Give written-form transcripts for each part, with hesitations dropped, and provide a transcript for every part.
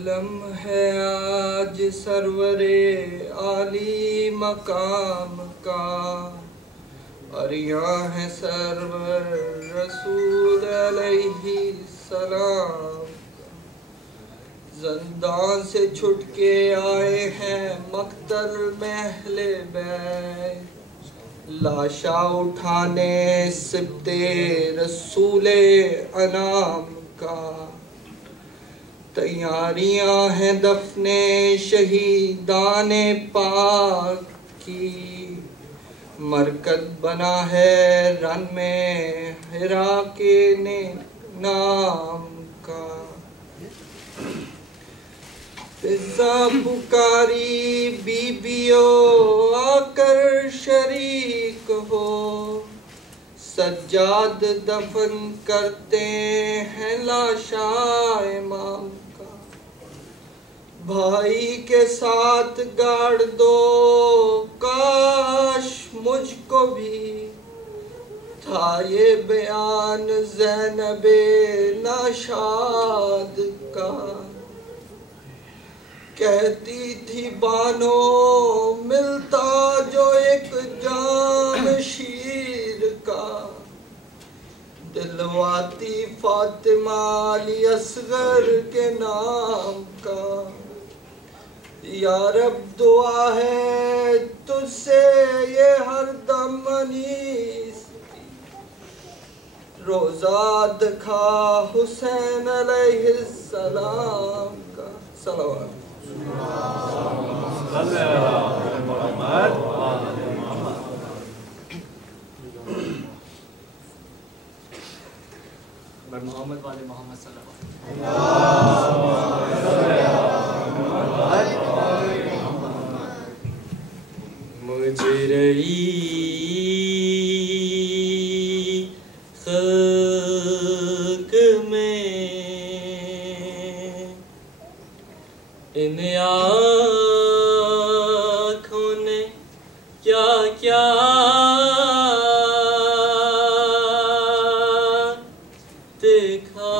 علم ہے آج سرور عالی مقام کا، اور یہاں ہے سرور رسول علیہ السلام کا۔ زندان سے چھٹ کے آئے ہیں مقتل میں اہل بیت، لاشا اٹھانے سبط رسول انام کا۔ تیاریاں ہیں دفن شہیدان پاک کی، مرکز بنا ہے رن میں حرا کے نام کا۔ فضا پکاری بیبیو آ کر شریک ہو، سجاد دفن کرتے ہیں لاشا امام کا۔ بھائی کے ساتھ گاڑ دو کاش مجھ کو بھی، تھا یہ بیان زینب ناشاد کا۔ کہتی تھی بانو ملتا جو ایک جام شیر کا، دلواتی فاطمہ علی اصغر کے نام کا۔ یا رب دعا ہے تجھ سے یہ ہر دم انیس کی، روزہ دکھا حسین علیہ السلام کا۔ صلوات محمد والے محمد صلی اللہ علیہ وسلم۔ مجرئی خاک میں ان آنکھوں نے کیا کیا دیکھا،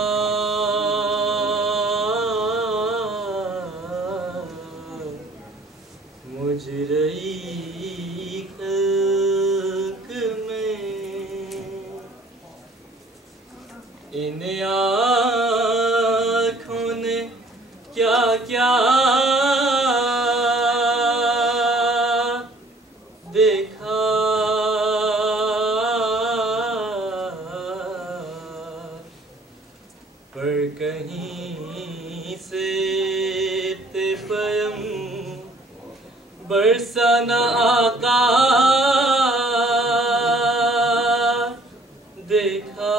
مجرئی خاک میں ان آنکھوں نے کیا کیا دیکھا، پر کہیں سے پیم برسا نہ آقا دیکھا،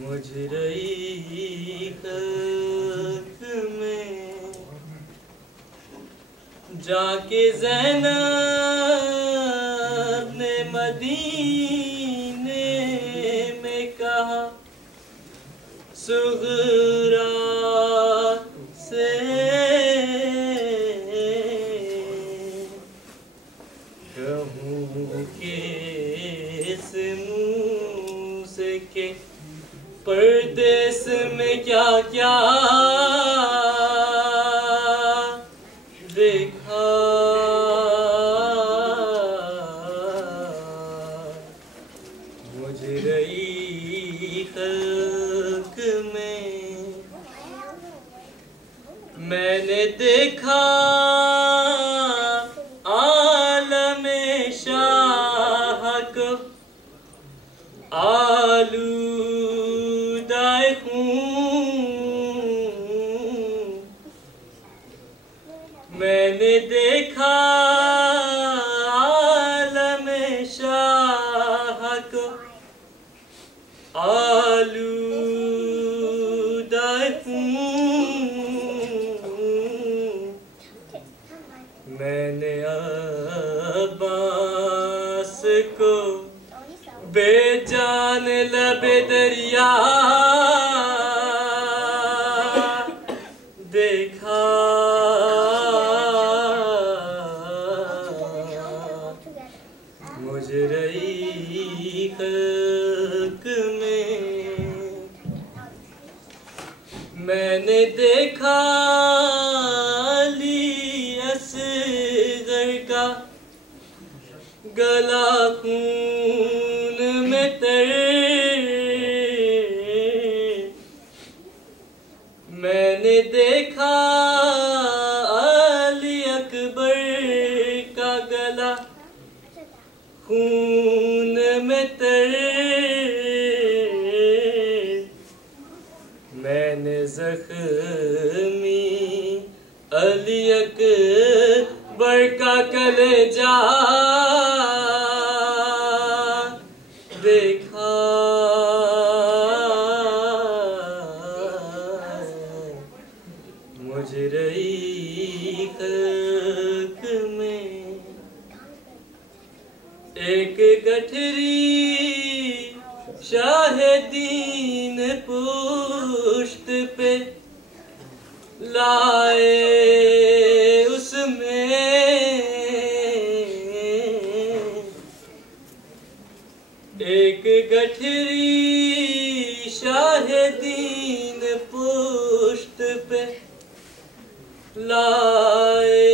مجرئی خاک میں جا کے زینب نے مدینے میں کہا، صغرا سے کہوں کہ اس منہ سے کہ پردیس میں کیا کیا دیکھا، مجرئی خاک میں نے دیکھا عالم شاہ کو آلودہ خون، میں نے دیکھا عالم شاہ کو آلودہ خون، میں نے عباس کو بے جان لب دریا دیکھا، مجرئی خاک میں گلا خون میں تر میں نے دیکھا علی اکبر کا گلا خون میں تر میں نے زخمی علی اکبر کا کلیجہ دیکھا مجرئی خلق میں ایک گٹھری شاہدین پشت پہ لائے اس میں ایک گٹھری شاہدین پشت پہ لائے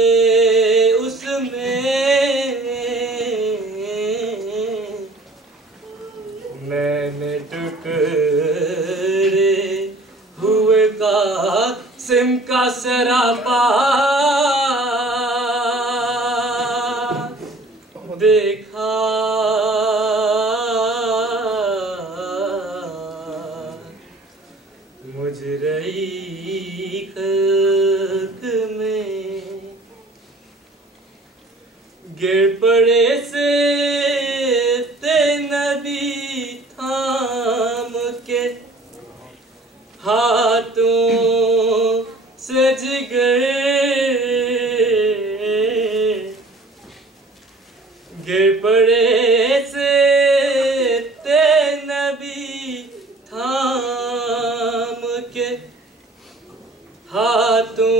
اس میں نے ٹکڑے ہوئے قاسم کا سراپا دیکھا مجرئی خلق میں گر پڑے سے نبی تھام کے ہاتھوں سے جگر گر پڑے سے نبی تھام کے ہاتھوں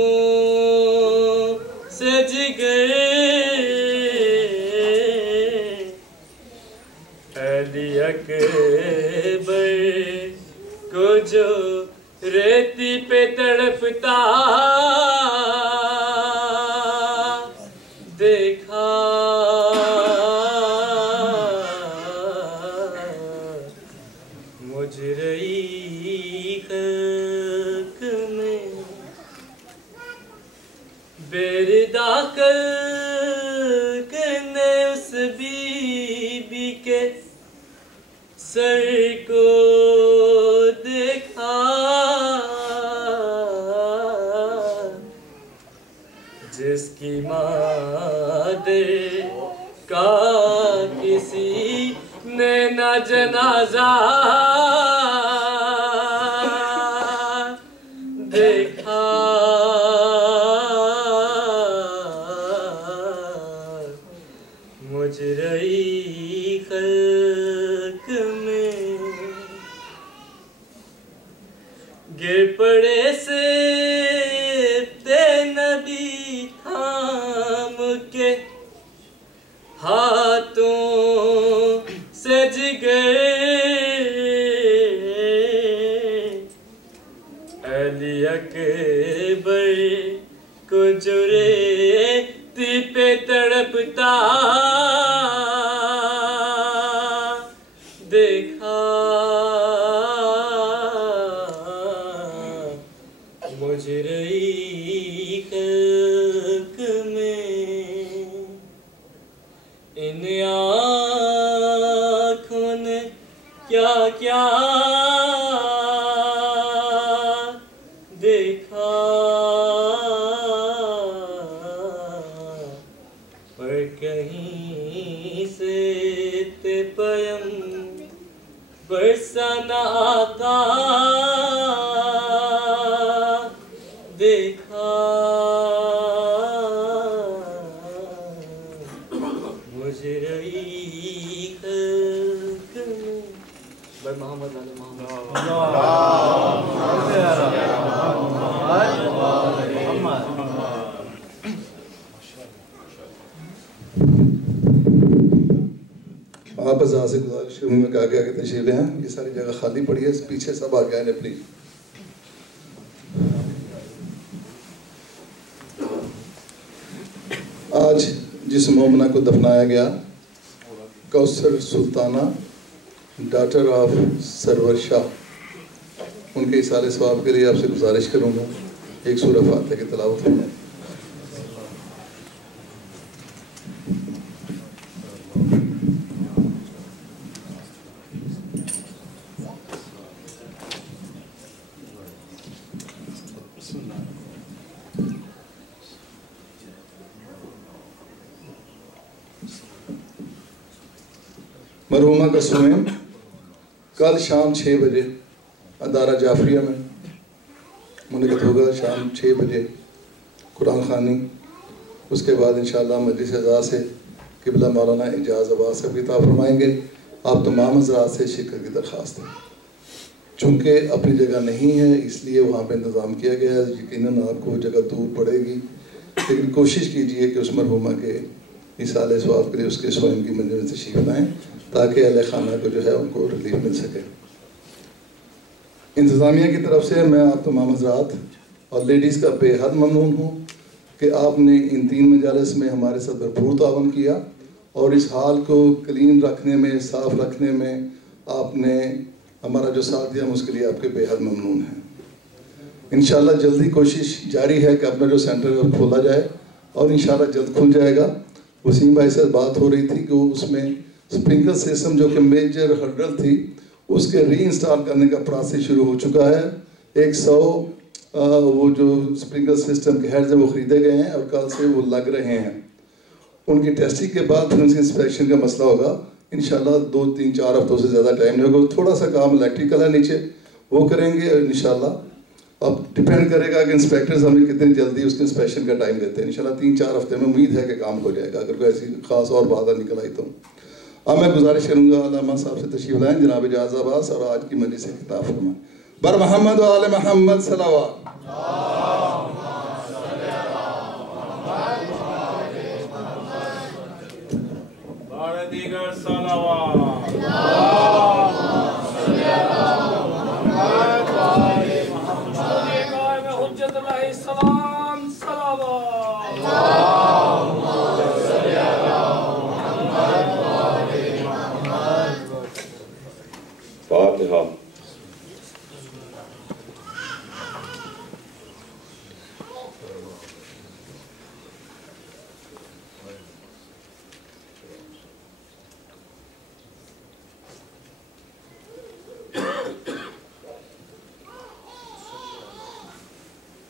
سے جگر علی اکبر کو جو ریتی پہ تڑپتا دیکھا مجرئی خلق میں بیردہ خلق نے اس بی بی کے سر کو دیکھا جس کی مادر کا کسی نے نہ جنازہ دیکھا مجرئی خلق میں گر پڑے سے نبی تھام کے ہاتھوں سے جگر علی اکبر کو جو ریتی پہ تڑپتا دیکھا مجرئی خلق میں ان آنکھوں نے کیا کیا دیکھا پر کہیں سے تے پیم برسا نہ آقا دیکھا مجرئی خلق میں بھائی محمد علی محمد آپ ازاں سے گزارش کروں گا کہ آگے آگے تشریف لیں. یہ ساری جگہ خالی پڑی ہے, پیچھے سب آگے آئیں پلیز. آج جس مومنہ کو دفنایا گیا، کوثر سلطانہ ڈاٹر آف سرور شاہ، ان کے اصالِ ثواب کے لیے آپ سے گزارش کروں گا ایک سورہ فاتحہ کی تلاوت ہو جائے۔ مرحومہ کا سوئم کل شام 6 بجے ادارہ جعفریہ میں منعقد ہوگا، شام 6 بجے قرآن خوانی، اس کے بعد انشاءاللہ مجلس اعزاء سے قبلہ مولانا اعجاز عباس صاحب عطا فرمائیں گے۔ آپ تمام حضرات سے شرکت کی درخواست ہے، چونکہ اپنی جگہ نہیں ہے اس لیے وہاں پہ انتظام کیا گیا ہے۔ یقیناً آپ کو وہ جگہ دور پڑے گی، لیکن کوشش کیجئے کہ اس مرحومہ کے اصالِ ثواب کے لیے اس کے سوئم کی منزل میں تشریف لائیں تاکہ اہل خانہ کو جو ہے ان کو ریلیف مل سکے۔ انتظامیہ کی طرف سے میں آپ تمام حضرات اور لیڈیز کا بے حد ممنون ہوں کہ آپ نے ان 3 مجالس میں ہمارے ساتھ بھرپور تعاون کیا اور اس حال کو کلین رکھنے میں، صاف رکھنے میں آپ نے ہمارا جو ساتھ دیا، ہم اس کے لیے آپ کے بے حد ممنون ہیں۔ انشاءاللہ جلدی کوشش جاری ہے کہ اپنا جو سینٹر ہے وہ کھولا جائے اور انشاءاللہ جلد کھل جائے گا۔ وسیم بھائی سے بات ہو رہی تھی کہ اس میں سپرنکل سسٹم جو کہ میجر ہرڈل تھی، اس کے ری انسٹال کرنے کا پروسیس شروع ہو چکا ہے۔ 100 وہ جو سپرنکل سسٹم کے ہیڈز ہیں وہ خریدے گئے ہیں اور کل سے وہ لگ رہے ہیں۔ ان کی ٹیسٹنگ کے بعد پھر ان کی انسپیکشن کا مسئلہ ہوگا۔ انشاءاللہ 2 3 4 ہفتوں سے زیادہ ٹائم نہیں ہوگا۔ تھوڑا سا کام الیکٹریکل ہے نیچے، وہ کریں گے انشاءاللہ۔ اب ڈیپینڈ کرے گا کہ انسپیکٹرز ہمیں کتنی جلدی اس کے انسپیکشن کا ٹائم دیتے ہیں۔ انشاءاللہ 3 4 ہفتے میں امید ہے کہ کام ہو جائے گا، اگر کوئی ایسی خاص اور بات نکل آئی تو۔ اب میں گزارش کروں گا علامہ صاحب سے تشریف لائیں، جناب اعجاز عباس، اور آج کی مجلس سے خطاب فرمائیں۔ بر محمد و آل محمد صلوات۔ دیگر صلوات۔ حجت اللہ السلام صلوات۔ فاتحہ۔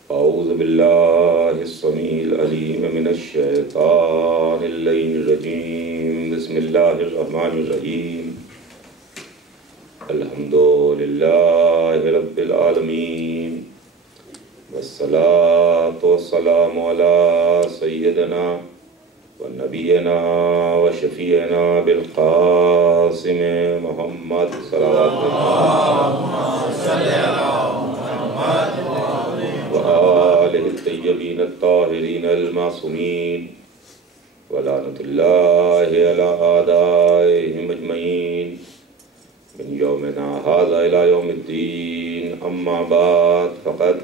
اعوذ باللہ السمیع العلیم من الشیطان اللعین الرجیم، بسم اللہ الرحمن الرحیم، الحمدللہ رب العالمین، والصلاة والسلام علی سیدنا و نبینا و شفیعنا بالقاسم محمد صلوات وآلہ الطیبین الطاہرین المعصومین ولعنۃ اللہ علی اعدائہم اجمعین من یومنا ھذا الی یوم الدین، اما بعد فقد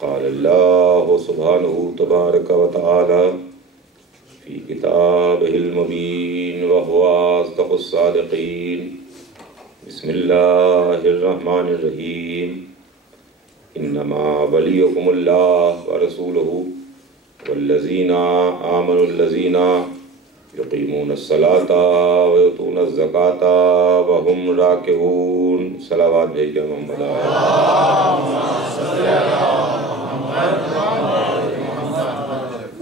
قال اللہ سبحانہ تبارک و تعالی فی کتابہ المبین وہو اصدق الصادقین۔ بسم اللہ الرحمن الرحیم، انما ولیکم اللہ ورسولہ والذین آمنوا الذین یقیمون الصلاۃ ویؤتون الزکاۃ وہم راکعون۔ صلوات بھیجئے محمد۔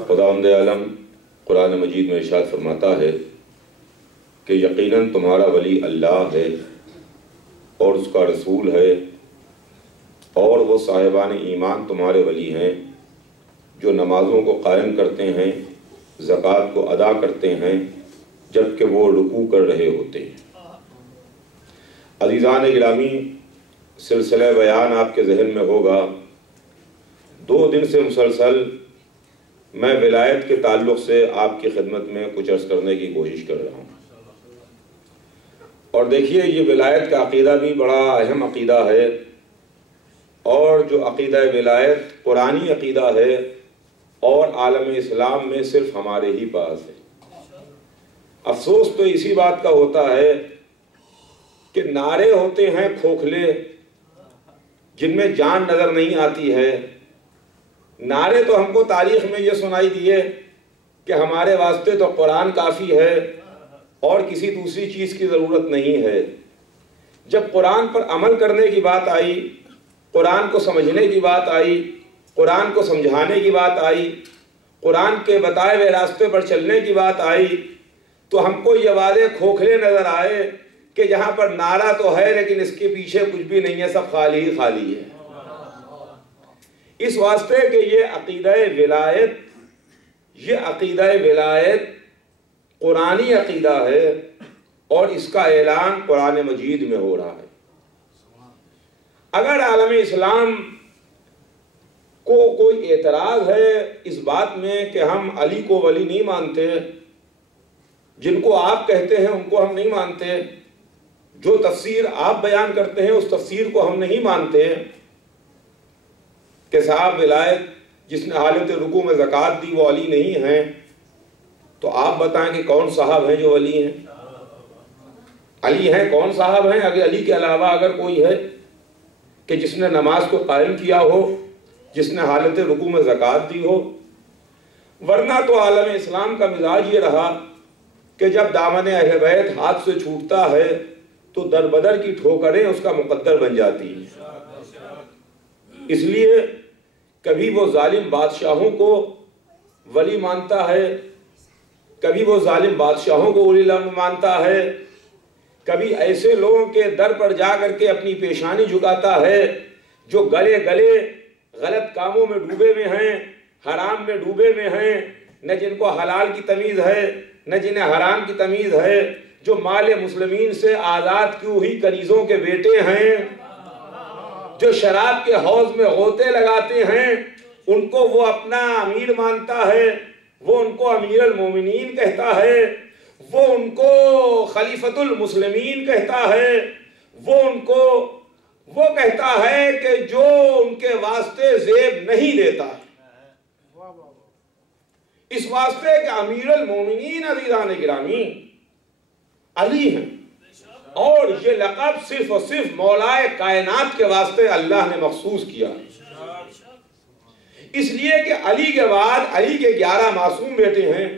خداوند عالم قرآن مجید میں ارشاد فرماتا ہے کہ یقیناً تمہارا ولی اللہ ہے اور اس کا رسول ہے، اور وہ صاحبان ایمان تمہارے ولی ہیں جو نمازوں کو قائم کرتے ہیں، زکوٰۃ کو ادا کرتے ہیں جبکہ وہ رکوع کر رہے ہوتے ہیں۔ عزیزان گرامی، سلسلہ بیان آپ کے ذہن میں ہوگا، 2 دن سے مسلسل میں ولایت کے تعلق سے آپ کی خدمت میں کچھ عرض کرنے کی کوشش کر رہا ہوں۔ اور دیکھیے، یہ ولایت کا عقیدہ بھی بڑا اہم عقیدہ ہے، اور جو عقیدہ ولایت قرآنی عقیدہ ہے اور عالم اسلام میں صرف ہمارے ہی پاس ہے۔ افسوس تو اسی بات کا ہوتا ہے کہ نعرے ہوتے ہیں کھوکھلے جن میں جان نظر نہیں آتی ہے۔ نعرے تو ہم کو تاریخ میں یہ سنائی دیے کہ ہمارے واسطے تو قرآن کافی ہے اور کسی دوسری چیز کی ضرورت نہیں ہے۔ جب قرآن پر عمل کرنے کی بات آئی، قرآن کو سمجھنے کی بات آئی، قرآن کو سمجھانے کی بات آئی، قرآن کے بتائے ہوئے راستے پر چلنے کی بات آئی، تو ہم کو یہ وعدے کھوکھلے نظر آئے کہ جہاں پر نعرہ تو ہے لیکن اس کے پیچھے کچھ بھی نہیں ہے، سب خالی ہی خالی ہے۔ اس واسطے کہ یہ عقیدہ ولایت قرآنی عقیدہ ہے اور اس کا اعلان قرآن مجید میں ہو رہا ہے۔ اگر عالم اسلام کو کوئی اعتراض ہے اس بات میں کہ ہم علی کو ولی نہیں مانتے، جن کو آپ کہتے ہیں ان کو ہم نہیں مانتے، جو تفسیر آپ بیان کرتے ہیں اس تفسیر کو ہم نہیں مانتے کہ صاحب ولایت جس نے حالت رکوع میں زکوٰۃ دی وہ علی نہیں ہیں، تو آپ بتائیں کہ کون صاحب ہیں جو ولی ہیں؟ علی ہیں، کون صاحب ہیں؟ اگر علی کے علاوہ اگر کوئی ہے کہ جس نے نماز کو قائم کیا ہو، جس نے حالت رکوع میں زکوٰۃ دی ہو؟ ورنہ تو عالم اسلام کا مزاج یہ رہا کہ جب دامن اہل بیت ہاتھ سے چھوٹتا ہے تو در بدر کی ٹھوکریں اس کا مقدر بن جاتی ہیں۔ اس لیے کبھی وہ ظالم بادشاہوں کو ولی مانتا ہے، کبھی وہ ظالم بادشاہوں کو ولی الامر مانتا ہے، کبھی ایسے لوگوں کے در پر جا کر کے اپنی پیشانی جھکاتا ہے جو گلے غلط کاموں میں ڈوبے ہوئے ہیں، حرام میں ڈوبے ہوئے ہیں، نہ جن کو حلال کی تمیز ہے نہ جنہیں حرام کی تمیز ہے، جو مال مسلمین سے آزاد کی ہوئی کنیزوں کے بیٹے ہیں، جو شراب کے حوض میں غوطے لگاتے ہیں، ان کو وہ اپنا امیر مانتا ہے، وہ ان کو امیر المومنین کہتا ہے، وہ ان کو خلیفۃ المسلمین کہتا ہے، وہ کہتا ہے کہ جو ان کے واسطے زیب نہیں دیتا ہے۔ اس واسطے کہ امیر المومنین عزیزان گرامی علی ہیں، اور یہ لقب صرف اور صرف مولائے کائنات کے واسطے اللہ نے مخصوص کیا ہے۔ اس لیے کہ علی کے بعد علی کے 11 معصوم بیٹے ہیں،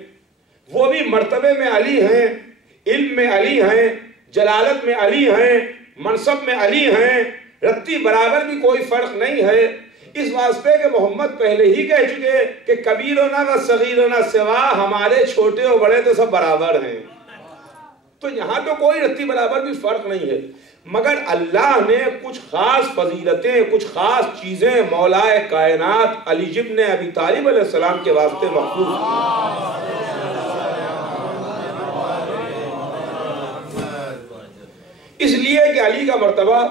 وہ بھی مرتبے میں علی ہیں، علم میں علی ہیں، جلالت میں علی ہیں، منصب میں علی ہیں، رتی برابر بھی کوئی فرق نہیں ہے۔ اس واسطے کہ محمد پہلے ہی کہہ چکے کہ کبیرنا و صغیرنا سوا، ہمارے چھوٹے اور بڑے تو سب برابر ہیں۔ تو یہاں تو کوئی رتی برابر بھی فرق نہیں ہے، مگر اللہ نے کچھ خاص فضیلتیں، کچھ خاص چیزیں مولائے کائنات علی ابن ابی طالب علیہ السلام کے واسطے مخصوص کی۔ اس لیے کہ علی کا مرتبہ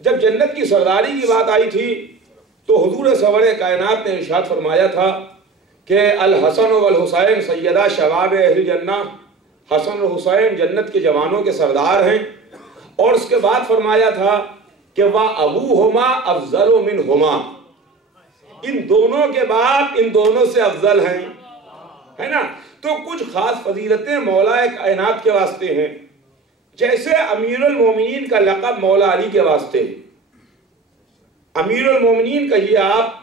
جب جنت کی سرداری کی بات آئی تھی تو حضور سرور کائنات نے ارشاد فرمایا تھا کہ الحسن والحسین سیدہ شباب اہل جنہ، حسن اور حسین جنت کے جوانوں کے سردار ہیں، اور اس کے بعد فرمایا تھا کہ وَأَبُوهُمَا أَفْضَلُ مِنْهُمَا، ان دونوں کے باپ ان دونوں سے افضل ہیں، ہے نا؟ تو کچھ خاص فضیلتیں مولا کائنات کے واسطے ہیں، جیسے امیر المومنین کا لقب مولا علی کے واسطے، امیر المومنین کہیے آپ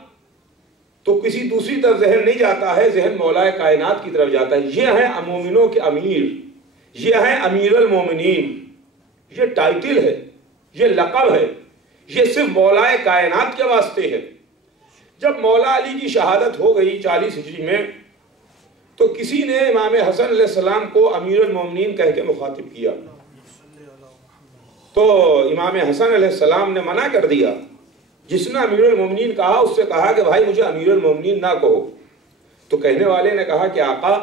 تو کسی دوسری طرف ذہن نہیں جاتا ہے، ذہن مولا کائنات کی طرف جاتا ہے۔ یہ ہیں مومنوں کے امیر، یہ ہیں امیر المومنین، یہ ٹائٹل ہے، یہ لقب ہے، یہ صرف مولا کائنات کے واسطے ہے۔ جب مولا علی کی شہادت ہو گئی 40 ہجری میں، تو کسی نے امام حسن علیہ السلام کو امیر المومنین کہہ کے مخاطب کیا، تو امام حسن علیہ السلام نے منع کر دیا۔ جس نے امیر المومنین کہا اس سے کہا کہ بھائی مجھے امیر المومنین نہ کہو۔ تو کہنے والے نے کہا کہ آقا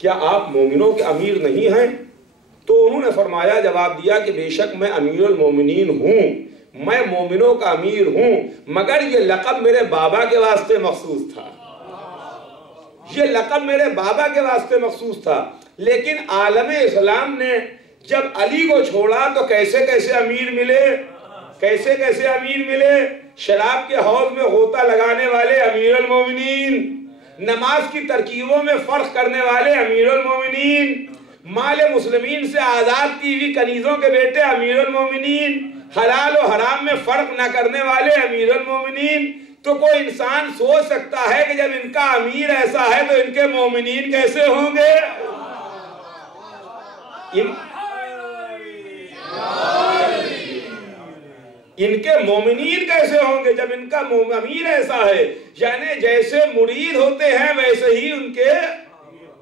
کیا آپ مومنوں کے امیر نہیں ہیں؟ تو انہوں نے فرمایا، جواب دیا کہ بے شک میں امیر المومنین ہوں، میں مومنوں کا امیر ہوں، مگر یہ لقب میرے بابا کے واسطے مخصوص تھا، یہ لقب میرے بابا کے واسطے مخصوص تھا۔ لیکن عالم اسلام نے جب علی کو چھوڑا تو کیسے کیسے امیر ملے، کیسے کیسے امیر ملے؟ شراب کے حوض میں غوطہ لگانے والے امیر المومنین، نماز کی ترکیبوں میں فرق کرنے والے امیر المومنین، مال مسلمین سے آزاد کی ہوئی کنیزوں کے بیٹے امیر المومنین، حلال و حرام میں فرق نہ کرنے والے امیر المومنین. تو کوئی انسان سوچ سکتا ہے کہ جب ان کا امیر ایسا ہے تو ان کے مومنین کیسے ہوں گے؟ ان کے مومنین کیسے ہوں گے جب ان کا امیر ایسا ہے؟ یعنی جیسے مرید ہوتے ہیں ویسے ہی ان کے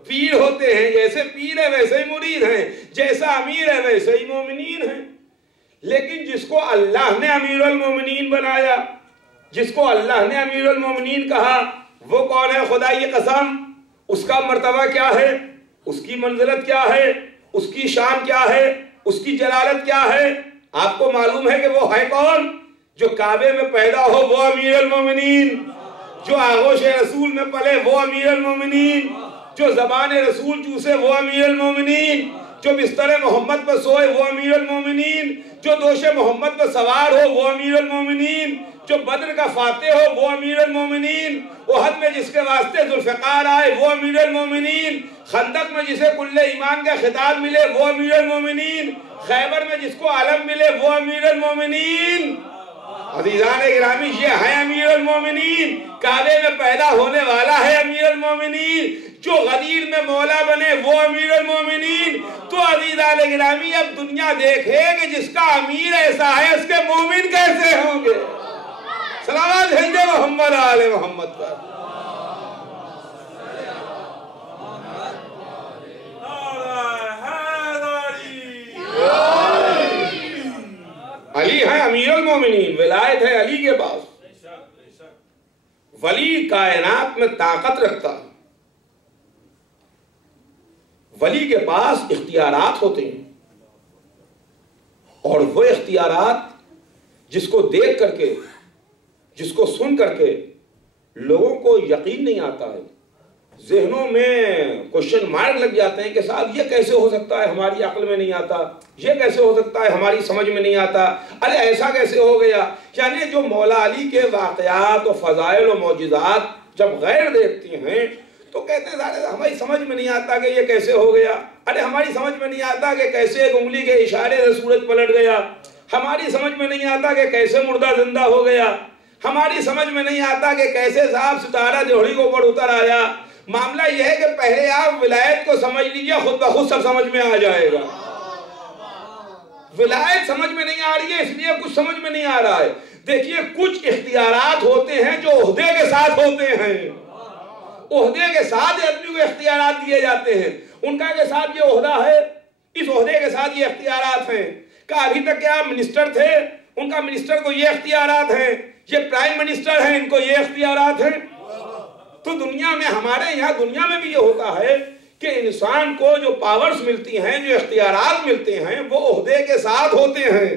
پیر ہوتے ہیں، جیسے پیر ہے ویسے ہی مرید ہیں، جیسا امیر ہے ویسے ہی مومنین ہیں. لیکن جس کو اللہ نے امیر المومنین بنایا، جس کو اللہ نے امیر المومنین کہا، وہ کون ہے؟ خدا کی قسم، اس کا مرتبہ کیا ہے، اس کی منزلت کیا ہے، اس کی شان کیا ہے، اس کی جلالت کیا ہے؟ آپ کو معلوم ہے کہ وہ ہے کون؟ جو کعبے میں پیدا ہو وہ امیر المومنین، جو آغوش رسول میں پلے وہ امیر المومنین، جو زبان رسول چوسے وہ امیر المومنین، جو بستر محمد پر سوئے وہ امیر المومنین، جو دوش محمد پر سوار ہو وہ امیر المومنین، جو بدر کا فاتح ہو وہ امیر المومنین، احد میں جس کے واسطے ذوالفقار آئے وہ امیر المومنین، خندق میں جسے کل ایمان کا خطاب ملے وہ امیر المومنین، خیبر میں جس کو علم ملے وہ امیر المومنین. عزیزان گرامی، یہ ہے امیر المومنین. کعبے میں پیدا ہونے والا ہے امیر المومنین. جو غدیر میں مولا بنے وہ امیر المومنین. تو عزیزان گرامی، اب دنیا دیکھے کہ جس کا امیر ایسا ہے اس کے مومن کیسے ہوں گے؟ سلامات ہند محمد آل محمد پر. علی ہے امیر المومنین، ولایت ہے علی کے پاس. ولی کائنات میں طاقت رکھتا ہے، ولی کے پاس اختیارات ہوتے ہیں، اور وہ اختیارات جس کو دیکھ کر کے، جس کو سن کر کے لوگوں کو یقین نہیں آتا ہے، ذہنوں میں کوشچن مارک لگ جاتے ہیں کہ صاحب یہ کیسے ہو سکتا ہے، ہماری عقل میں نہیں آتا، یہ کیسے ہو سکتا ہے، ہماری سمجھ میں نہیں آتا، ارے ایسا کیسے ہو گیا. یعنی جو مولا علی کے واقعات و فضائل و معجزات جب غیر دیکھتی ہیں تو کہتے ہیں ہماری سمجھ میں نہیں آتا کہ یہ کیسے ہو گیا. ارے ہماری سمجھ میں نہیں آتا کہ کیسے ایک انگلی کے اشارے سے سورج پلٹ گیا. ہماری سمجھ میں نہیں آتا کہ کیسے مردہ زندہ ہو گیا. ہماری سمجھ میں نہیں آتا کہ کیسے صاحب ستارہ جوہری کے اوپر اتر آیا. معاملہ یہ ہے کہ پہلے آپ ولایت کو سمجھ لیجئے، خود بخود سب سمجھ میں آ جائے گا. ولایت سمجھ میں نہیں آ رہی ہے اس لیے کچھ سمجھ میں نہیں آ رہا ہے. دیکھیے کچھ اختیارات ہوتے ہیں جو عہدے کے ساتھ ہوتے ہیں، عہدے کے ساتھ آدمی کو اختیارات دیے جاتے ہیں. ان کا کے ساتھ یہ عہدہ ہے، اس عہدے کے ساتھ یہ اختیارات ہیں. کہ ابھی تک کیا منسٹر تھے، ان کا منسٹر کو یہ اختیارات ہیں، یہ پرائم منسٹر ہیں، ان کو یہ اختیارات ہیں. تو دنیا میں، ہمارے یہاں دنیا میں بھی یہ ہوتا ہے کہ انسان کو جو پاورز ملتی ہیں، جو اختیارات ملتے ہیں، وہ عہدے کے ساتھ ہوتے ہیں.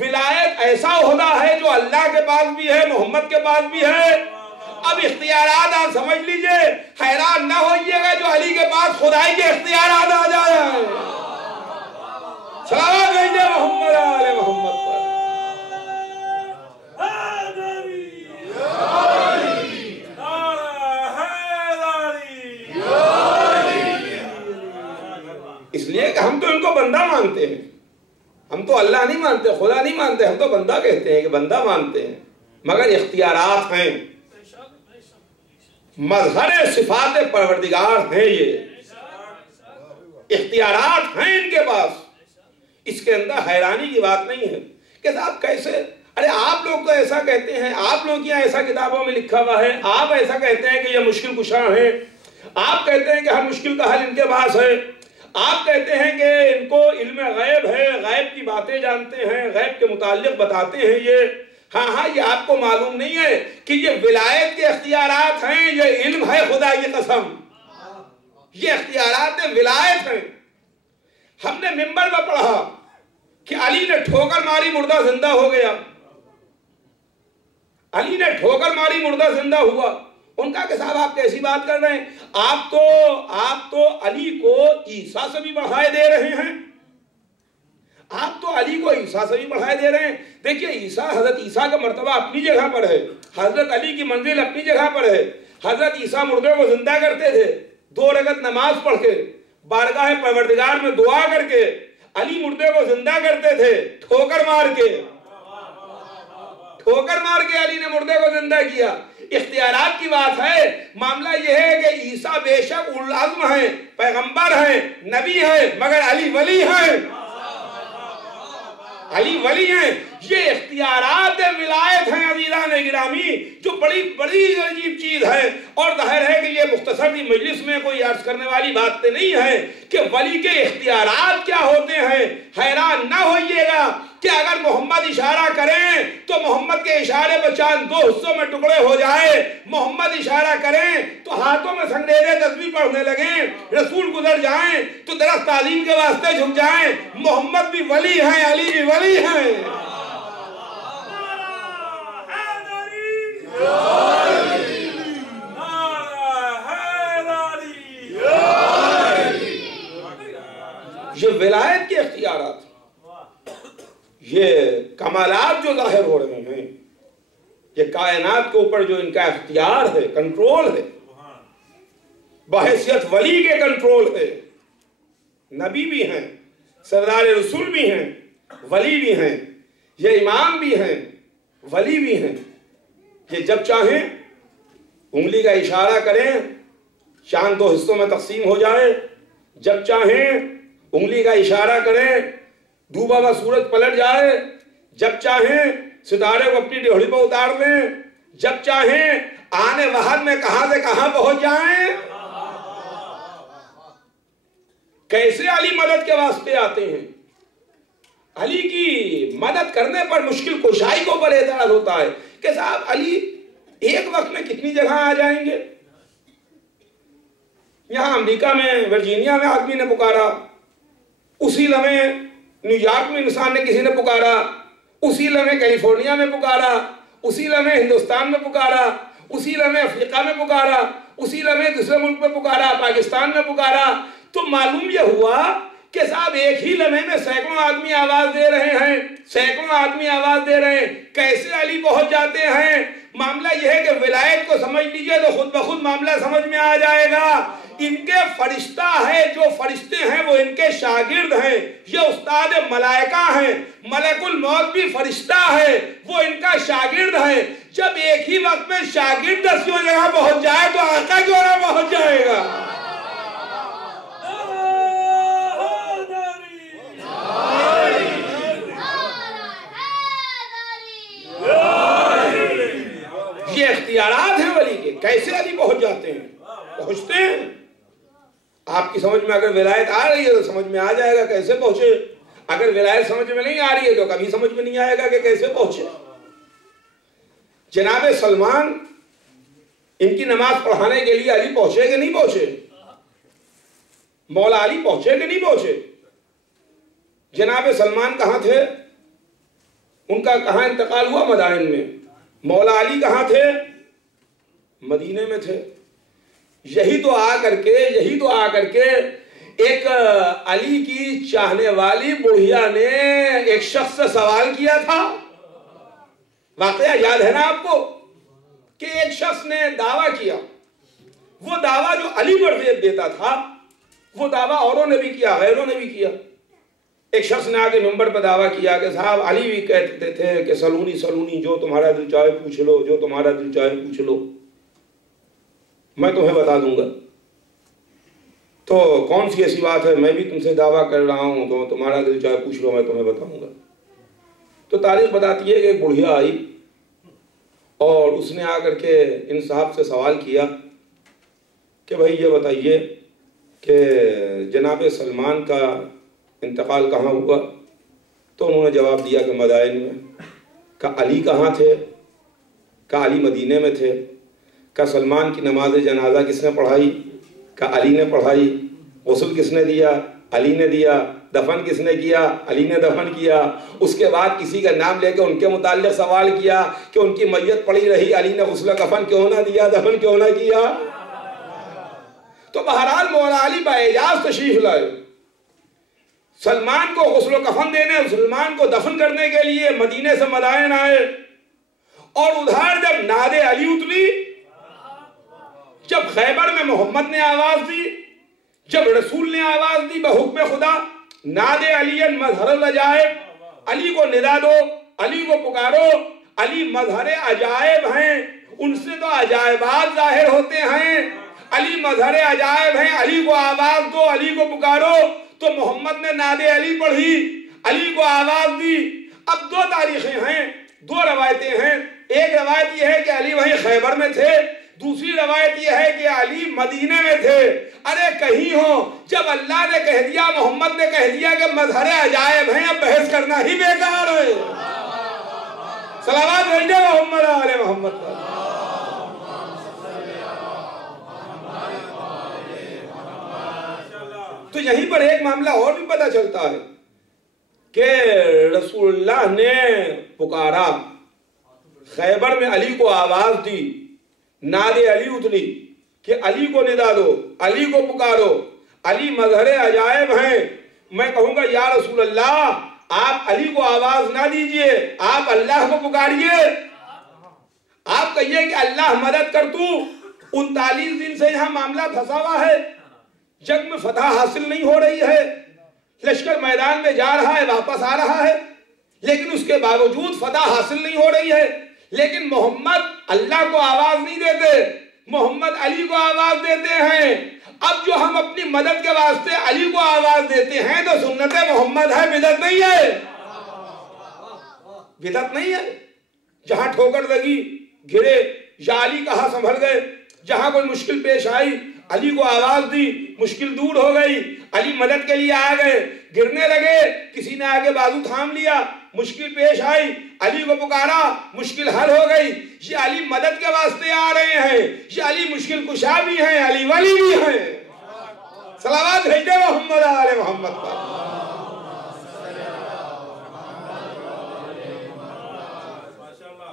ولایت ایسا عہدہ ہے جو اللہ کے پاس بھی ہے، محمد کے پاس بھی ہے. اب اختیارات آپ سمجھ لیجئے، حیران نہ ہوئیے گا جو علی کے پاس خدائی کے اختیارات آ جائیں. سلام علیہ محمد آل محمد پر. اس لیے کہ ہم تو ان کو بندہ مانتے ہیں، ہم تو اللہ نہیں مانتے، خدا نہیں مانتے، ہم تو بندہ کہتے ہیں کہ بندہ مانتے ہیں. مگر اختیارات ہیں، مظہر صفات پروردگار ہیں، یہ اختیارات ہیں ان کے پاس. اس کے اندر حیرانی کی بات نہیں ہے کہ صاحب کیسے، ارے آپ لوگ تو ایسا کہتے ہیں، آپ لوگ یہاں ایسا کتابوں میں لکھا ہوا ہے، آپ ایسا کہتے ہیں کہ یہ مشکل کشاں ہیں، آپ کہتے ہیں کہ ہر مشکل کا حل ان کے پاس ہے، آپ کہتے ہیں کہ ان کو علم غیب ہے، غیب کی باتیں جانتے ہیں، غیب کے متعلق بتاتے ہیں یہ. ہاں یہ آپ کو معلوم نہیں ہے کہ یہ ولایت کے اختیارات ہیں، یہ علم ہے خدا کی قسم، یہ اختیارات ولایت ہیں. ہم نے منبر میں پڑھا کہ علی نے ٹھوکر ماری مردہ زندہ ہو گیا، علی نے ٹھوکر ماری مردہ زندہ ہوا. ان کا کہ صاحب آپ کیسی بات کر رہے ہیں، آپ تو علی کو عیسیٰ سے بھی بڑھائے دے رہے ہیں، آپ تو علی کو عیسیٰ سے بھی بڑھائے دے رہے ہیں. دیکھیے حضرت عیسیٰ کا مرتبہ اپنی جگہ پر ہے، حضرت علی کی منزل اپنی جگہ پر ہے. حضرت عیسیٰ مردے کو زندہ کرتے تھے 2 رکعت نماز پڑھ کے، بارگاہ پروردگار میں دعا کر کے۔ علی مردے کو زندہ کرتے تھے ٹھوکر مار کے، ٹھوکر مار کے علی نے مردے کو زندہ کیا۔ اختیارات کی بات ہے، معاملہ یہ ہے کہ عیسیٰ بے شک اولوالعزم ہیں، پیغمبر ہیں، نبی ہیں، مگر علی ولی ہیں، علی ولی ہیں۔ یہ اختیارات ولایت ہیں عزیزان گرامی، جو بڑی بڑی عجیب چیز ہے۔ اور ظاہر ہے کہ یہ مختصر سی مجلس میں کوئی عرض کرنے والی بات نہیں ہے کہ ولی کے اختیارات کیا ہوتے ہیں۔ حیران نہ ہوئیے گا کہ اگر محمد اشارہ کریں تو محمد کے اشارے پر چاند 2 حصوں میں ٹکڑے ہو جائے، محمد اشارہ کریں تو ہاتھوں میں سنگریزے تسبیح پڑھنے لگیں، رسول گزر جائیں تو درخت تعظیم کے واسطے جھک جائیں۔ محمد بھی ولی ہیں، علی بھی ولی ہیں۔ یہ ولایت کے اختیارات، یہ کمالات جو ظاہر ہو رہے ہیں، یہ کائنات کے اوپر جو ان کا اختیار ہے، کنٹرول ہے، بحیثیت ولی کے کنٹرول ہے۔ نبی بھی ہیں، سردار رسول بھی ہیں، ولی بھی ہیں، یہ امام بھی ہیں، ولی بھی ہیں۔ یہ جب چاہیں انگلی کا اشارہ کریں، چاند 2 حصوں میں تقسیم ہو جائے، جب چاہیں انگلی کا اشارہ کریں ڈوبا ہوا سورج پلٹ جائے، جب چاہیں ستارے کو اپنی ڈیوڑی پر اتار لیں، جب چاہیں آنے وحد میں کہاں سے کہاں پہنچ جائیں۔ کیسے علی مدد کے واسطے آتے ہیں؟ علی کی مدد کرنے پر مشکل کشائی کو پر اعتراض ہوتا ہے کہ صاحب علی ایک وقت میں کتنی جگہ آ جائیں گے؟ یہاں امریکہ میں ورجینیا میں آدمی نے پکارا، اسی لمحے نیو یارک میں انسان نے کسی نے پکارا، اسی لمحے کیلیفورنیا میں پکارا، اسی لمحے ہندوستان میں پکارا، اسی لمحے افریقہ میں پکارا، اسی لمحے دوسرے ملک میں پکارا، پاکستان میں پکارا۔ تو معلوم یہ ہوا کہ صاحب ایک ہی لمحے میں سینکڑوں آدمی آواز دے رہے ہیں، سینکڑوں آدمی آواز دے رہے ہیں۔ کیسے علی پہنچ جاتے ہیں؟ معاملہ یہ ہے کہ ولایت کو سمجھ لیجئے تو خود بخود معاملہ سمجھ میں آ جائے گا۔ ان کے فرشتہ ہے، جو فرشتے ہیں وہ ان کے شاگرد ہیں، یہ استاد ملائکہ ہیں۔ ملک الموت بھی فرشتہ ہے، وہ ان کا شاگرد ہے۔ جب ایک ہی وقت میں شاگرد 10 جگہ پہنچ جائے تو آقا کیوں نہ پہنچ جائے گا؟ یہ اختیارات ہیں ولی کے۔ کیسے علی پہنچ جاتے ہیں؟ پہنچتے ہیں۔ آپ کی سمجھ میں اگر ولایت آ رہی ہے تو سمجھ میں آ جائے گا کیسے پہنچے، اگر ولایت سمجھ میں نہیں آ رہی ہے تو کبھی سمجھ میں نہیں آئے گا کہ کیسے پہنچے۔ جناب سلمان ان کی نماز پڑھانے کے لیے علی پہنچے کہ نہیں پہنچے؟ مولا علی پہنچے کہ نہیں پہنچے؟ جناب سلمان کہاں تھے؟ ان کا کہاں انتقال ہوا؟ مدائن میں۔ مولا علی کہاں تھے؟ مدینے میں تھے۔ یہی تو آ کر کے ایک علی کی چاہنے والی بڑھیا نے ایک شخص سے سوال کیا تھا، واقعہ یاد ہے نا آپ کو، کہ ایک شخص نے دعویٰ کیا، وہ دعویٰ جو علی پر دیتا تھا وہ دعویٰ اوروں نے بھی کیا، غیروں نے بھی کیا۔ ایک شخص نے آگے منبر پر دعویٰ کیا کہ صاحب علی بھی کہتے تھے کہ سلونی سلونی، جو تمہارا دل چاہے پوچھ لو، جو تمہارا دل چاہے پوچھ لو، میں تمہیں بتا دوں گا۔ تو کون سی ایسی بات ہے، میں بھی تم سے دعویٰ کر رہا ہوں تو تمہارا دل چاہے پوچھ لو، میں تمہیں بتاؤں گا۔ تو تاریخ بتاتی ہے کہ ایک بڑھیا آئی اور اس نے آ کر کے ان صاحب سے سوال کیا کہ بھائی یہ بتائیے کہ جناب سلمان کا انتقال کہاں ہوا؟ تو انہوں نے جواب دیا کہ مدائن میں۔ کہا علی کہاں تھے؟ کہا علی مدینے میں تھے۔ کہا سلمان کی نماز جنازہ کس نے پڑھائی؟ کہا علی نے پڑھائی۔ غسل کس نے دیا؟ علی نے دیا۔ دفن کس نے کیا؟ علی نے دفن کیا۔ اس کے بعد کسی کا نام لے کے ان کے متعلق سوال کیا کہ ان کی میت پڑی رہی، علی نے غسل کفن کیوں نہ دیا، دفن کیوں نہ کیا؟ تو بہرحال مولا علی باعجاز تشریف لائے، سلمان کو غسل و کفن دینے، سلمان کو دفن کرنے کے لیے مدینے سے مدائن آئے، اور ادھر جب ناد علی اتری جب خیبر میں محمد نے آواز دی، جب رسول نے آواز دی بحکم خدا، ناد علی مظہر العجائب، علی کو ندا دو، علی کو پکارو، علی مظہر عجائب ہیں، ان سے تو عجائبات ظاہر ہوتے ہیں، علی مظہر عجائب ہیں، علی کو آواز دو، علی کو پکارو۔ تو محمد نے ناد علی پڑھی، علی کو آواز دی۔ اب دو تاریخیں ہیں، دو روایتیں ہیں۔ ایک روایت یہ ہے کہ علی وہیں خیبر میں تھے، دوسری روایت یہ ہے کہ علی مدینے میں تھے۔ ارے کہیں ہو، جب اللہ نے کہہ دیا، محمد نے کہہ دیا کہ مظہر عجائب ہیں، اب بحث کرنا ہی بیکار ہے۔ صلوات بھیجے محمد علیہ محمد۔ تو یہیں پر ایک معاملہ اور بھی پتہ چلتا ہے کہ رسول اللہ نے پکارا، خیبر میں علی کو آواز دی، ناد علی اتری کہ علی کو ندا دو، علی کو پکارو، علی مظہر عجائب ہیں۔ میں کہوں گا یا رسول اللہ، آپ علی کو آواز نہ دیجئے، آپ اللہ کو پکاریے، آپ کہیے کہ اللہ مدد کر تو۔ 39 دن سے یہاں معاملہ پھنسا ہوا ہے، جنگ میں فتح حاصل نہیں ہو رہی ہے، لشکر میدان میں جا رہا ہے، واپس آ رہا ہے، لیکن اس کے باوجود فتح حاصل نہیں ہو رہی ہے۔ لیکن محمد اللہ کو آواز نہیں دیتے، محمد علی کو آواز دیتے ہیں۔ اب جو ہم اپنی مدد کے واسطے علی کو آواز دیتے ہیں تو سنت محمد ہے، بدعت نہیں ہے، بدعت نہیں ہے۔ جہاں ٹھوکر لگی گرے، یا علی کہاں سنبھل گئے، جہاں کوئی مشکل پیش آئی علی کو آواز دی، مشکل دور ہو گئی، علی مدد کے لیے آ گئے، گرنے لگے، کسی نے آگے بازو تھام لیا، مشکل پیش آئی، علی کو پکارا، مشکل حل ہو گئی۔ یہ علی مدد کے واسطے آ رہے ہیں، یہ علی مشکل کشا بھی ہیں، علی ولی بھی ہیں۔ صلوات بھیجے محمد آل محمد پر۔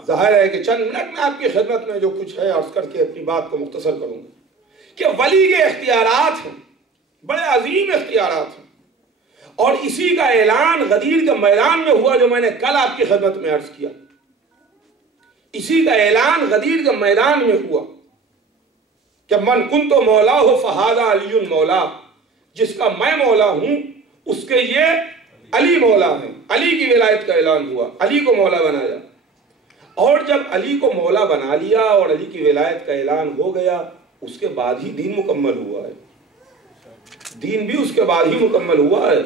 ظاہر ہے کہ چند منٹ میں آپ کی خدمت میں جو کچھ ہے عرض کر کے اپنی بات کو مختصر کروں گا کہ ولی کے اختیارات ہیں، بڑے عظیم اختیارات ہیں، اور اسی کا اعلان غدیر کے میدان میں ہوا جو میں نے کل آپ کی خدمت میں عرض کیا۔ اسی کا اعلان غدیر کے میدان میں ہوا کہ من کنت مولا ہو فہذا علی مولا، جس کا میں مولا ہوں اس کے یہ علی مولا ہیں۔ علی کی ولایت کا اعلان ہوا، علی کو مولا بنایا، اور جب علی کو مولا بنا لیا اور علی کی ولایت کا اعلان ہو گیا، اس کے بعد ہی دین مکمل ہوا ہے، دین بھی اس کے بعد ہی مکمل ہوا ہے۔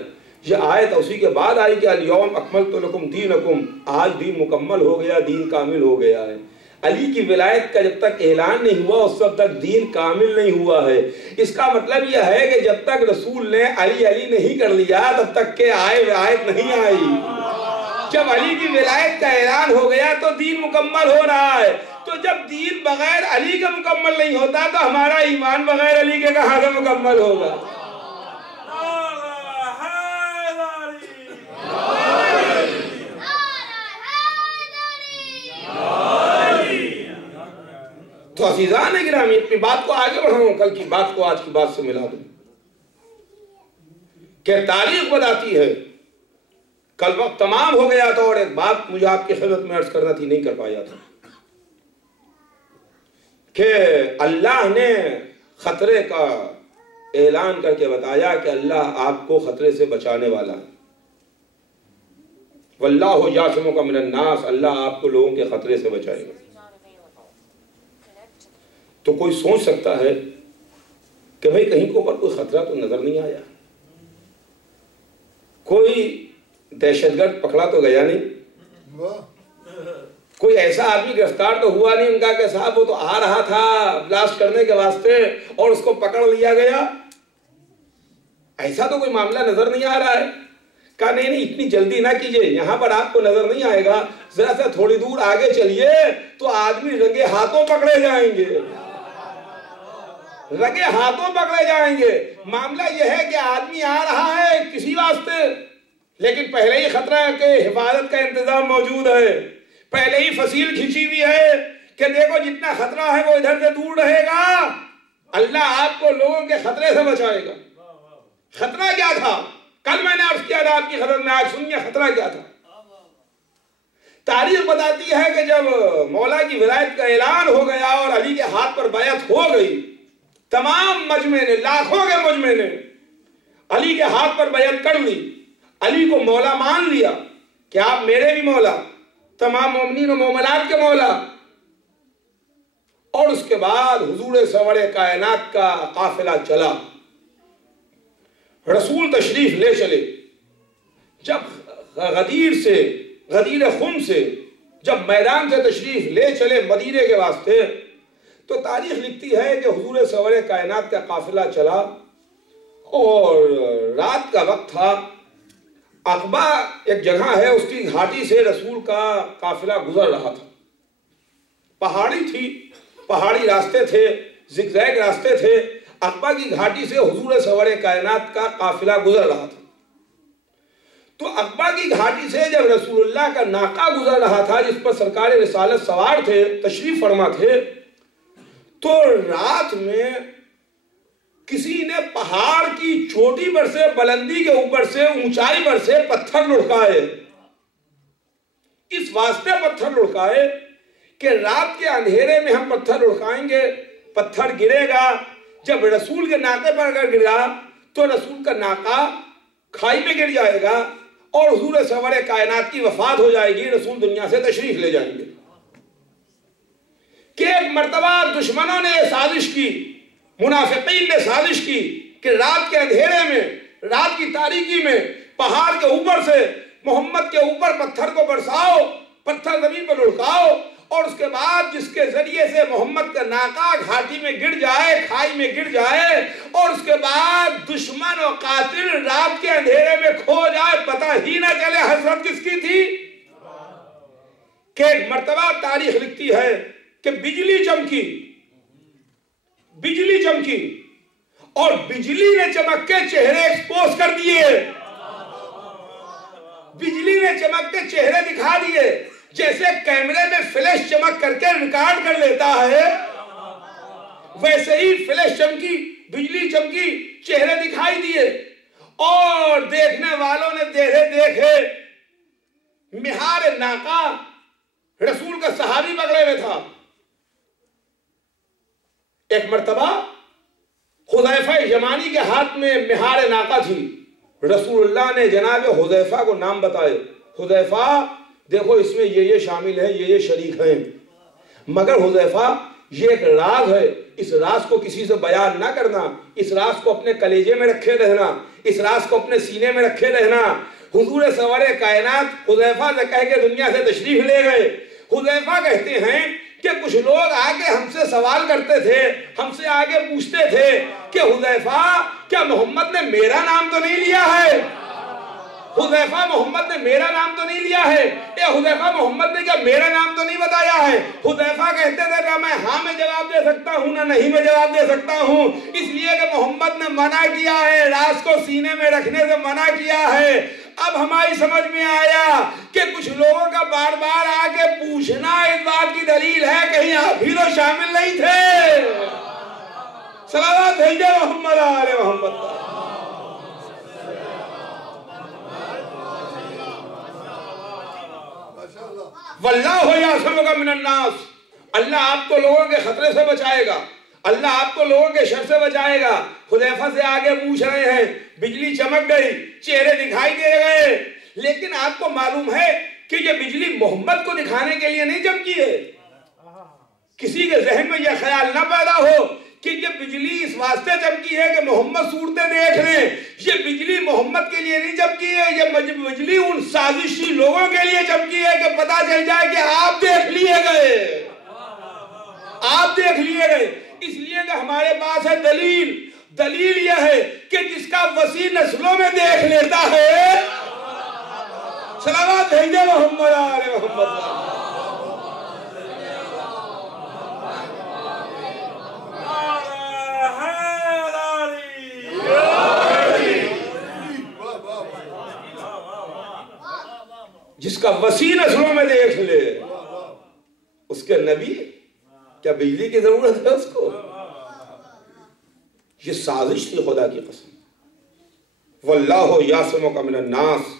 یہ آیت اسی کے بعد آئی کہ الیوم اکملت لکم دینکم، آج دین مکمل ہو گیا، دین کامل ہو گیا ہے۔ علی کی ولایت کا جب تک اعلان نہیں ہوا اس وقت تک دین کامل نہیں ہوا ہے۔ اس کا مطلب یہ ہے کہ جب تک رسول نے علی علی نہیں کر لیا تب تک کہ آیت نہیں آئی۔ جب علی کی ولایت کا اعلان ہو گیا تو دین مکمل ہو رہا ہے۔ تو جب دین بغیر علی کا مکمل نہیں ہوتا تو ہمارا ایمان بغیر علی کے کہاں سے مکمل ہوگا؟ تو عزیزان گرامی، اپنی بات کو آگے بڑھاؤں، کل کی بات کو آج کی بات سے ملا دوں کہ تاریخ بتاتی ہے، کل وقت تمام ہو گیا تھا اور ایک بات مجھے آپ کی خدمت میں عرض کرنا تھی، نہیں کر پایا تھا، کہ اللہ نے خطرے کا اعلان کر کے بتایا کہ اللہ آپ کو خطرے سے بچانے والا ہے۔ واللہ یعصمک من الناس، اللہ آپ کو لوگوں کے خطرے سے بچائے گا۔ تو کوئی سوچ سکتا ہے کہ بھئی کہیں کو پر کوئی خطرہ تو نظر نہیں آیا، کوئی دہشت گرد پکڑا تو گیا نہیں، کوئی ایسا آدمی گرفتار تو ہوا نہیں ان کا کہ صاحب وہ تو آ رہا تھا بلاسٹ کرنے کے واسطے اور اس کو پکڑ لیا گیا، ایسا تو کوئی معاملہ نظر نہیں آ رہا ہے۔ کہا نہیں اتنی جلدی نہ کیجئے، یہاں پر آپ کو نظر نہیں آئے گا، ذرا سا تھوڑی دور آگے چلیے تو آدمی رنگے ہاتھوں پکڑے جائیں گے، رنگے ہاتھوں پکڑے جائیں گے۔ معاملہ یہ ہے کہ آدمی آ رہا ہے کسی واسطے، لیکن پہلے ہی خطرہ کے حفاظت کا انتظام موجود ہے، پہلے ہی فصیل کھینچی ہوئی ہے کہ دیکھو جتنا خطرہ ہے وہ ادھر سے دور رہے گا، اللہ آپ کو لوگوں کے خطرے سے بچائے گا۔ خطرہ کیا تھا؟ کل میں نے عرض کیا تھا آپ کی خدمت میں، آج سنیے خطرہ کیا تھا۔ تاریخ بتاتی ہے کہ جب مولا کی ولایت کا اعلان ہو گیا اور علی کے ہاتھ پر بیعت ہو گئی تمام مجمع نے، لاکھوں کے مجمع نے علی کے ہاتھ پر بیعت کر لی، علی کو مولا مان لیا کہ آپ میرے بھی مولا، تمام مومنین و مومنات کے مولا۔ اور اس کے بعد حضور سرور کائنات کا قافلہ چلا، رسول تشریف لے چلے۔ جب غدیر خم سے جب میدان سے تشریف لے چلے مدینے کے واسطے، تو تاریخ لکھتی ہے کہ حضور سرور کائنات کا قافلہ چلا اور رات کا وقت تھا۔ عقبہ ایک جگہ ہے، اس کی گھاٹی سے رسول کا قافلہ گزر رہا تھا۔ پہاڑی تھی، پہاڑی راستے تھے، زگزیگ راستے تھے۔ عقبہ کی گھاٹی سے حضور سرور کائنات کا قافلہ گزر رہا تھا۔ تو عقبہ کی گھاٹی سے جب رسول اللہ کا ناقہ گزر رہا تھا، جس پر سرکار رسالت سوار تھے، تشریف فرما تھے، تو رات میں کسی نے پہاڑ کی چوٹی پر سے، بلندی کے اوپر سے، اونچائی پر سے پتھر لڑکائے۔ اس واسطے پتھر لڑکائے کہ رات کے اندھیرے میں ہم پتھر لڑکائیں گے، پتھر گرے گا، جب رسول کے ناقے پر اگر گرا تو رسول کا ناقہ کھائی میں گر جائے گا اور حضور سرور کائنات کی وفات ہو جائے گی، رسول دنیا سے تشریف لے جائیں گے۔ کہ ایک مرتبہ دشمنوں نے یہ سازش کی، منافقین نے سازش کی کہ رات کے اندھیرے میں، رات کی تاریکی میں پہاڑ کے اوپر سے محمد کے اوپر پتھر کو برساؤ، پتھر زمین پر لڑکاؤ، اور اس کے بعد جس کے ذریعے سے محمد کا ناقہ گھاٹی میں گر جائے، کھائی میں گر جائے، اور اس کے بعد دشمن و قاتل رات کے اندھیرے میں کھو جائے، پتہ ہی نہ چلے حسرت کس کی تھی۔ کہ ایک مرتبہ تاریخ لکھتی ہے کہ بجلی چمکی، بجلی چمکی اور بجلی نے چمک کے چہرے ایکسپوز کر دیے، بجلی نے چمک کے چہرے دکھا دیے، جیسے کیمرے میں فلیش چمک کر کے ریکارڈ کر لیتا ہے، ویسے ہی فلیش چمکی، بجلی چمکی، چہرے دکھائی دیے، اور دیکھنے والوں نے دیکھے مہار ناقہ رسول کا صحابی پکڑے ہوئے تھا۔ ایک مرتبہ حذیفہ یمانی کے ہاتھ میں مہار ناقہ تھی، رسول اللہ نے جناب حذیفہ کو نام بتائے، حذیفہ دیکھو اس میں یہ شامل ہے، یہ شریک ہیں، مگر حذیفہ یہ ایک راز ہے، اس راز کو کسی سے بیان نہ کرنا، اس راز کو اپنے کلیجے میں رکھے رہنا، اس راز کو اپنے سینے میں رکھے رہنا۔ حضور سرور کائنات حذیفہ سے کہہ کے دنیا سے تشریف لے گئے۔ حذیفہ کہتے ہیں کہ کچھ لوگ آگے ہم سے سوال کرتے تھے، ہم سے آگے پوچھتے تھے کہ حذیفہ کیا محمد نے میرا نام تو نہیں لیا ہے؟ حذیفہ محمد نے میرا نام تو نہیں لیا ہے؟ اے حذیفہ محمد نے کیا میرا نام تو نہیں بتایا ہے؟ حذیفہ کہتے تھے کہ میں ہاں میں جواب دے سکتا ہوں، نہ نہیں میں جواب دے سکتا ہوں، اس لیے کہ محمد نے منع کیا ہے، راز کو سینے میں رکھنے سے منع کیا ہے۔ اب ہماری سمجھ میں آیا کہ کچھ لوگوں کا بار بار آگے پوچھنا اس بات کی دلیل ہے کہیں آپ بھی تو شامل نہیں تھے۔ صلوات بھیجے محمد آل محمد۔ واللہ یعصمک من الناس، اللہ آپ کو لوگوں کے خطرے سے بچائے گا، اللہ آپ کو لوگوں کے شر سے بچائے گا۔ حذیفہ سے آگے پوچھ رہے ہیں، بجلی چمک گئی، چہرے دکھائی دے گئے، لیکن آپ کو معلوم ہے کہ یہ بجلی محمد کو دکھانے کے لیے نہیں چمکی ہے۔ کسی کے ذہن میں یہ خیال نہ پیدا ہو کہ یہ بجلی اس واسطے چمکی ہے کہ محمد صورتیں دیکھ لیں، یہ بجلی محمد کے لیے نہیں چمکی ہے، یہ بجلی ان سازشی لوگوں کے لیے چمکی ہے کہ پتہ چل جائے کہ آپ دیکھ لیے گئے، آپ دیکھ لیے گئے۔ اس لیے کہ ہمارے پاس ہے دلیل، دلیل یہ ہے کہ جس کا وسیع نسلوں میں دیکھ لیتا ہے، صلوات بھیجے محمد آل محمد۔ جس کا وسیع نسلوں میں دیکھ لے، اس کے نبی کیا بجلی کی ضرورت ہے اس کو؟ یہ سازش تھی خدا کی قسم۔ واللہ یعصمک من الناس،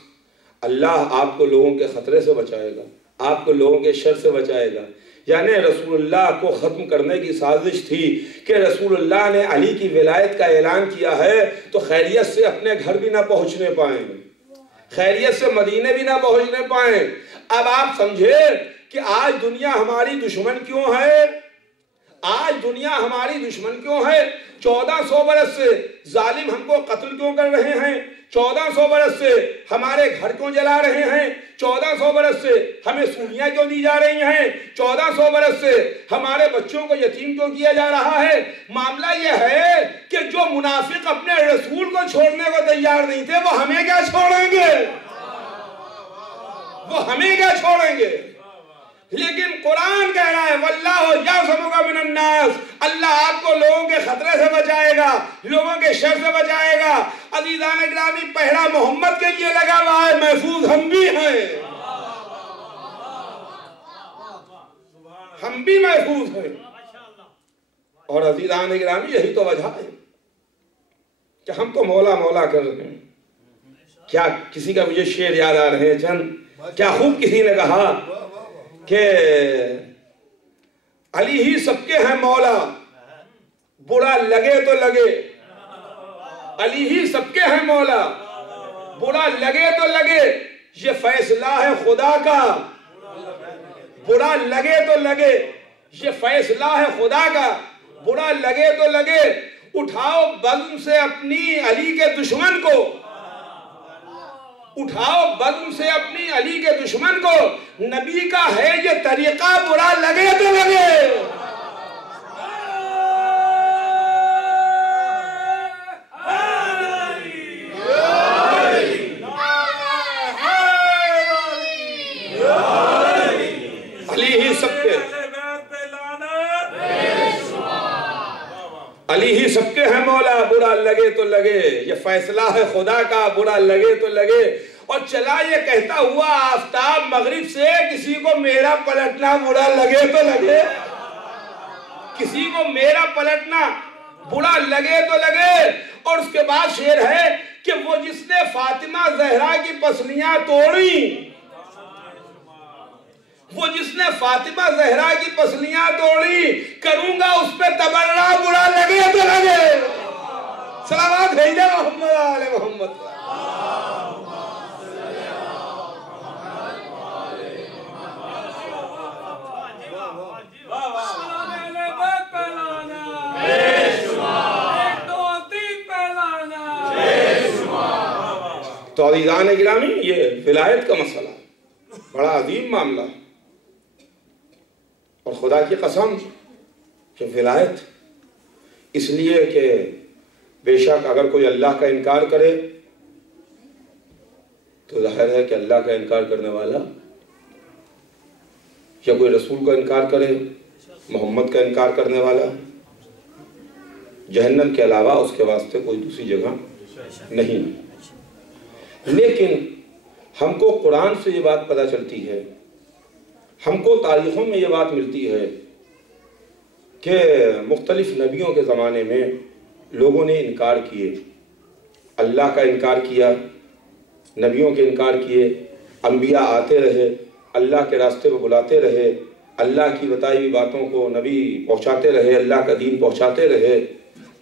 اللہ آپ کو لوگوں کے خطرے سے بچائے گا، آپ کو لوگوں کے شر سے بچائے گا۔ یعنی رسول اللہ کو ختم کرنے کی سازش تھی کہ رسول اللہ نے علی کی ولایت کا اعلان کیا ہے تو خیریت سے اپنے گھر بھی نہ پہنچنے پائیں، خیریت سے مدینے بھی نہ پہنچنے پائیں۔ اب آپ سمجھے کہ آج دنیا ہماری دشمن کیوں ہے؟ آج دنیا ہماری دشمن کیوں ہے؟ 1400 برس سے ظالم ہم کو قتل کیوں کر رہے ہیں؟ 1400 برس سے ہمارے گھر کیوں جلا رہے ہیں؟ 1400 برس سے ہمیں سولیاں کیوں دی جا رہی ہیں؟ 1400 برس سے ہمارے بچوں کو یتیم کیوں کیا جا رہا ہے؟ معاملہ یہ ہے کہ جو منافق اپنے رسول کو چھوڑنے کو تیار نہیں تھے وہ ہمیں کیا چھوڑیں گے؟ وہ ہمیں کیا چھوڑیں گے؟ لیکن قرآن کہہ رہا ہے واللہ یعصمک من الناس، اللہ آپ کو لوگوں کے خطرے سے بچائے گا، لوگوں کے شر سے بچائے گا۔ عزیزان گرامی، پہرا محمد کے لیے لگا ہوا ہے، محفوظ ہم بھی ہیں، ہم بھی محفوظ ہیں۔ اور عزیزان گرامی، یہی تو وجہ ہے کہ ہم تو مولا مولا کر رہے ہیں۔ کیا کسی کا مجھے شعر یاد آ رہے ہیں چند، کیا خوب کسی نے کہا کہ علی ہی سب کے ہیں مولا، برا لگے تو لگے، علی ہی سب کے ہیں مولا، برا لگے تو لگے، یہ فیصلہ ہے خدا کا، برا لگے تو لگے، یہ فیصلہ ہے خدا کا، برا لگے تو لگے، اٹھاؤ بزم سے اپنی علی کے دشمن کو، اٹھاؤ بزم سے اپنی علی کے دشمن کو، نبی کا ہے یہ طریقہ، برا لگے تو لگے۔ علی ہی سب کے، علی ہی سب کے ہیں مولا، برا لگے تو لگے، یہ فیصلہ ہے خدا کا، برا لگے تو لگے۔ اور چلا یہ کہتا ہوا آفتاب مغرب سے، کسی کو میرا پلٹنا برا لگے تو لگے، کسی کو میرا پلٹنا برا لگے تو لگے۔ اور اس کے بعد شعر ہے کہ وہ جس نے فاطمہ زہرا کی پسلیاں توڑی، وہ جس نے فاطمہ زہرا کی پسلیاں توڑی، کروں گا اس پہ تبرہ، برا لگے تو لگے۔ سلامات بھیجے محمد آل محمد۔ تو عزیزان گرامی، یہ ولایت کا مسئلہ بڑا عظیم معاملہ، اور خدا کی قسم کہ ولایت اس لیے کہ بے شک اگر کوئی اللہ کا انکار کرے تو ظاہر ہے کہ اللہ کا انکار کرنے والا، یا کوئی رسول کا انکار کرے، محمد کا انکار کرنے والا، جہنم کے علاوہ اس کے واسطے کوئی دوسری جگہ نہیں۔ لیکن ہم کو قرآن سے یہ بات پتہ چلتی ہے، ہم کو تاریخوں میں یہ بات ملتی ہے کہ مختلف نبیوں کے زمانے میں لوگوں نے انکار کیے، اللہ کا انکار کیا، نبیوں کے انکار کیے، انبیاء آتے رہے، اللہ کے راستے پہ بلاتے رہے، اللہ کی بتائی ہوئی باتوں کو نبی پہنچاتے رہے، اللہ کا دین پہنچاتے رہے۔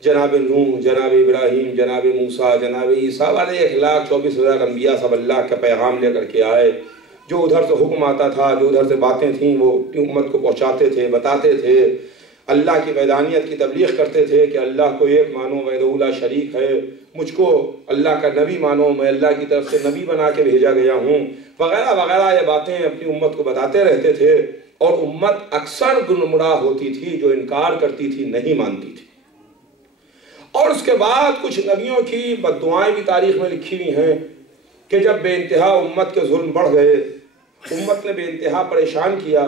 جناب نوح، جناب ابراہیم، جناب موسیٰ، جناب عیسیٰ والے 1,24,000 انبیاء سب اللہ کا پیغام لے کر کے آئے، جو ادھر سے حکم آتا تھا، جو ادھر سے باتیں تھیں، وہ امت کو پہنچاتے تھے، بتاتے تھے، اللہ کی وحدانیت کی تبلیغ کرتے تھے کہ اللہ کو ایک مانو، وحدہ لا شریک ہے، مجھ کو اللہ کا نبی مانو، میں اللہ کی طرف سے نبی بنا کے بھیجا گیا ہوں، وغیرہ وغیرہ یہ باتیں اپنی امت کو بتاتے رہتے تھے۔ اور امت اکثر گمراہ ہوتی تھی، جو انکار کرتی تھی، نہیں مانتی تھی۔ اور اس کے بعد کچھ نبیوں کی بد دعائیں بھی تاریخ میں لکھی ہوئی ہیں کہ جب بے انتہا امت کے ظلم بڑھ گئے، امت نے بے انتہا پریشان کیا،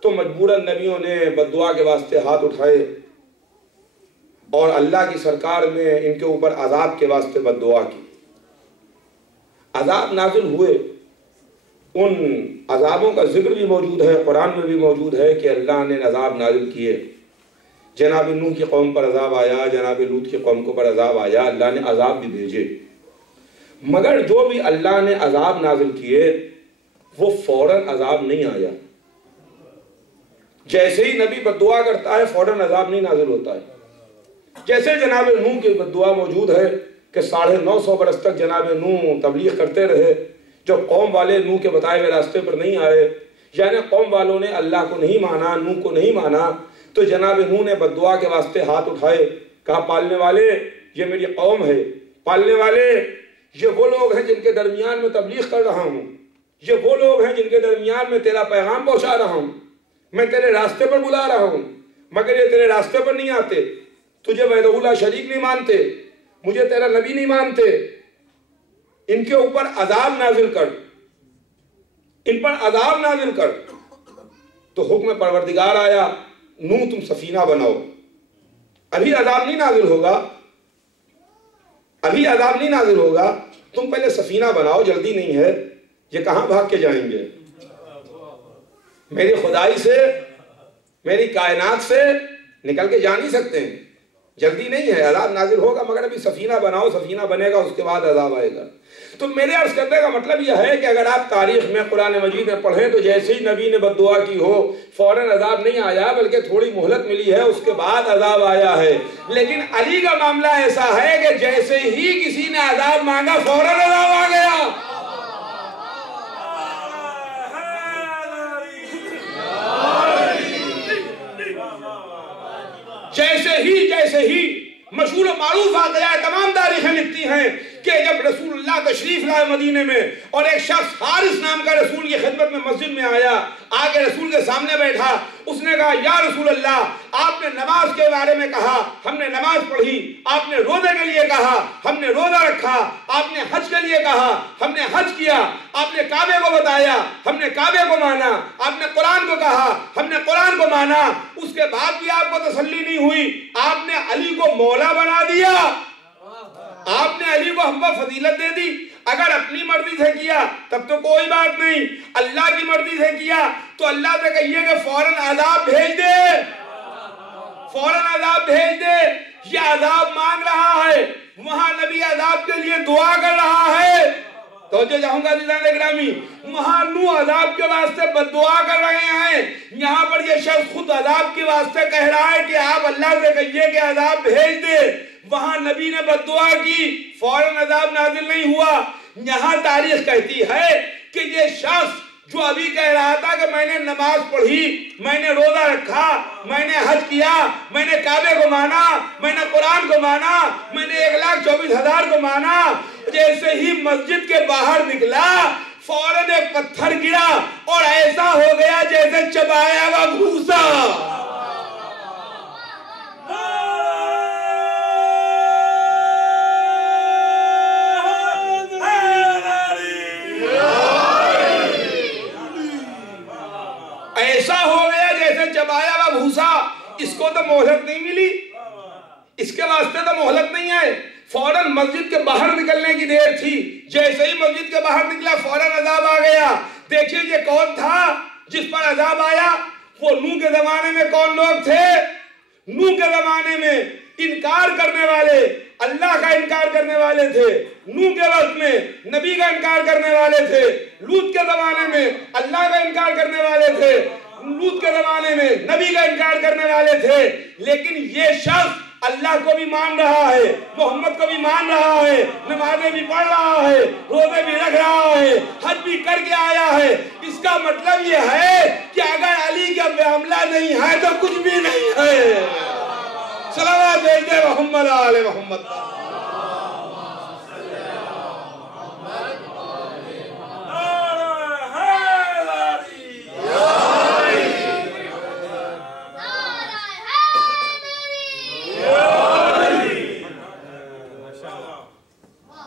تو مجبوراً نبیوں نے بد دعا کے واسطے ہاتھ اٹھائے اور اللہ کی سرکار میں ان کے اوپر عذاب کے واسطے بد دعا کی۔ عذاب نازل ہوئے، ان عذابوں کا ذکر بھی موجود ہے، قرآن میں بھی موجود ہے کہ اللہ نے عذاب نازل کیے۔ جناب نوح کی قوم پر عذاب آیا، جناب لوط کی قوم پر عذاب آیا، اللہ نے عذاب بھی بھیجے۔ مگر جو بھی اللہ نے عذاب نازل کیے وہ فوراً عذاب نہیں آیا، جیسے ہی نبی بد دعا کرتا ہے فوراً عذاب نہیں نازل ہوتا ہے۔ جیسے جناب نوح کی بد دعا موجود ہے کہ 950 برس تک جناب نوح تبلیغ کرتے رہے، جو قوم والے نوح کے بتائے ہوئے راستے پر نہیں آئے، یعنی قوم والوں نے اللہ کو نہیں مانا، نوح کو نہیں مانا، تو جناب نوح نے بد دعا کے واسطے ہاتھ اٹھائے، کہا پالنے والے یہ میری قوم ہے، پالنے والے یہ وہ لوگ ہیں جن کے درمیان میں تبلیغ کر رہا ہوں، یہ وہ لوگ ہیں جن کے درمیان میں تیرا پیغام پہنچا رہا ہوں، میں تیرے راستے پر بلا رہا ہوں، مگر یہ تیرے راستے پر نہیں آتے، تجھے وحدہ لا شریک نہیں مانتے، مجھے تیرا نبی نہیں مانتے، ان کے اوپر عذاب نازل کر، ان پر عذاب نازل کر۔ تو حکم پروردگار آیا، نوح تم سفینہ بناؤ، ابھی عذاب نہیں نازل ہوگا، ابھی عذاب نہیں نازل ہوگا، تم پہلے سفینہ بناؤ، جلدی نہیں ہے، یہ کہاں بھاگ کے جائیں گے؟ میری خدائی سے، میری کائنات سے نکل کے جا نہیں سکتے ہیں، جلدی نہیں ہے، عذاب نازل ہوگا، مگر ابھی سفینہ بناؤ، سفینہ بنے گا، اس کے بعد عذاب آئے گا۔ تو میرے عرض کرنے کا مطلب یہ ہے کہ اگر آپ تاریخ میں قرآن مجید میں پڑھیں تو جیسے ہی نبی نے بد دعا کی ہو فوراً عذاب نہیں آیا، بلکہ تھوڑی مہلت ملی ہے، اس کے بعد عذاب آیا ہے۔ لیکن علی کا معاملہ ایسا ہے کہ جیسے ہی کسی نے عذاب مانگا فوراً عذاب آ گیا۔ جیسے ہی مشہور و معروف واقعہ تمام تاریخیں لکھتی ہیں کہ جب رسول اللہ تشریف لائے مدینے میں اور ایک شخص حارث نام کا رسول کی خدمت میں مسجد میں آیا، آگے رسول کے سامنے بیٹھا، اس نے کہا یا رسول اللہ آپ نے نماز کے بارے میں کہا، ہم نے نماز پڑھی، آپ نے روزے کے لیے کہا، ہم نے روزہ رکھا، آپ نے حج کے لیے کہا، ہم نے حج کیا، آپ نے کعبے کو بتایا، ہم نے کعبے کو مانا، آپ نے قرآن کو کہا، ہم نے قرآن کو مانا، اس کے بعد بھی آپ کو تسلی نہیں ہوئی، آپ نے علی کو مولا بنا دیا، آپ نے علی کو ہم کو فضیلت دے دی۔ اگر اپنی مرضی سے کیا تب تو کوئی بات نہیں، اللہ کی مرضی سے کیا تو اللہ سے کہیے کہ فوراً عذاب بھیج دے، فوراً عذاب بھیج دے۔ یہ عذاب مانگ رہا ہے، وہاں نبی عذاب کے لیے دعا کر رہا ہے۔ توجہ چاہوں گا عزیزان اکرامی، وہاں نوح عذاب کے واسطے بد دعا کر رہے ہیں، یہاں پر یہ شخص خود عذاب کے واسطے کہہ رہا ہے کہ آپ اللہ سے کہیے کہ عذاب بھیج دے۔ وہاں نبی نے بد دعا کی، فوراً عذاب نازل نہیں ہوا۔ یہاں تاریخ کہتی ہے کہ یہ شخص جو ابھی کہہ رہا تھا کہ میں نے نماز پڑھی، میں نے روزہ رکھا، میں نے حج کیا، میں نے کعبے کو مانا، میں نے قرآن کو مانا، میں نے 1,24,000 کو مانا، جیسے ہی مسجد کے باہر نکلا فوراً ایک پتھر گرا اور ایسا ہو گیا جیسے چبایا ہوا بھوسا۔ ایسا ہو گیا جیسے چبایا ہوا بھوسا۔ اس کو تو مہلت نہیں ملی، اس کے واسطے تو مہلت نہیں ہے، فوراً مسجد کے باہر نکلنے کی دیر تھی، جیسے ہی مسجد کے باہر نکلا فوراً عذاب آ گیا۔ دیکھیے یہ کون تھا جس پر عذاب آیا؟ وہ نوح کے زمانے میں کون لوگ تھے؟ نوح کے زمانے میں انکار کرنے والے، اللہ کا انکار کرنے والے تھے۔ نوح کے وقت میں نبی کا انکار کرنے والے تھے۔ لوط کے زمانے میں اللہ کا انکار کرنے والے تھے۔ لوط کے زمانے میں نبی کا انکار کرنے والے تھے۔ لیکن یہ شخص اللہ کو بھی مان رہا ہے، محمد کو بھی مان رہا ہے، نمازیں بھی پڑھ رہا ہے، روزے بھی رکھ رہا ہے، حج بھی کر کے آیا ہے۔ اس کا مطلب یہ ہے کہ اگر علی کا معاملہ نہیں ہے تو کچھ بھی نہیں ہے۔ صلوات بھیج دے محمد آل محمد۔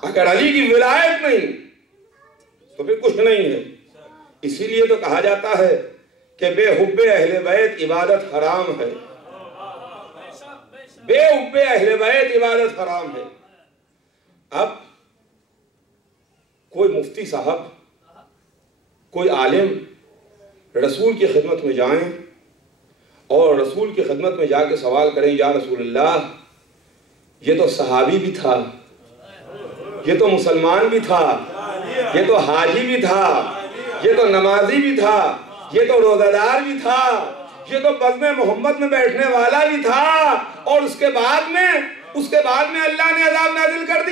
اگر علی کی ولایت نہیں تو پھر کچھ نہیں ہے۔ اسی لیے تو کہا جاتا ہے کہ بے حب اہل بیت عبادت حرام ہے، بے حب اہل بیت عبادت حرام ہے۔ اب کوئی مفتی صاحب، کوئی عالم رسول کی خدمت میں جائیں اور رسول کی خدمت میں جا کے سوال کریں یا رسول اللہ یہ تو صحابی بھی تھا، یہ تو مسلمان بھی تھا، یہ تو حاجی بھی تھا، یہ تو نمازی بھی تھا، یہ تو روزہ دار بھی تھا، یہ تو بزم محمد میں بیٹھنے والا بھی تھا، اور اس کے بعد میں اللہ نے عذاب نازل کر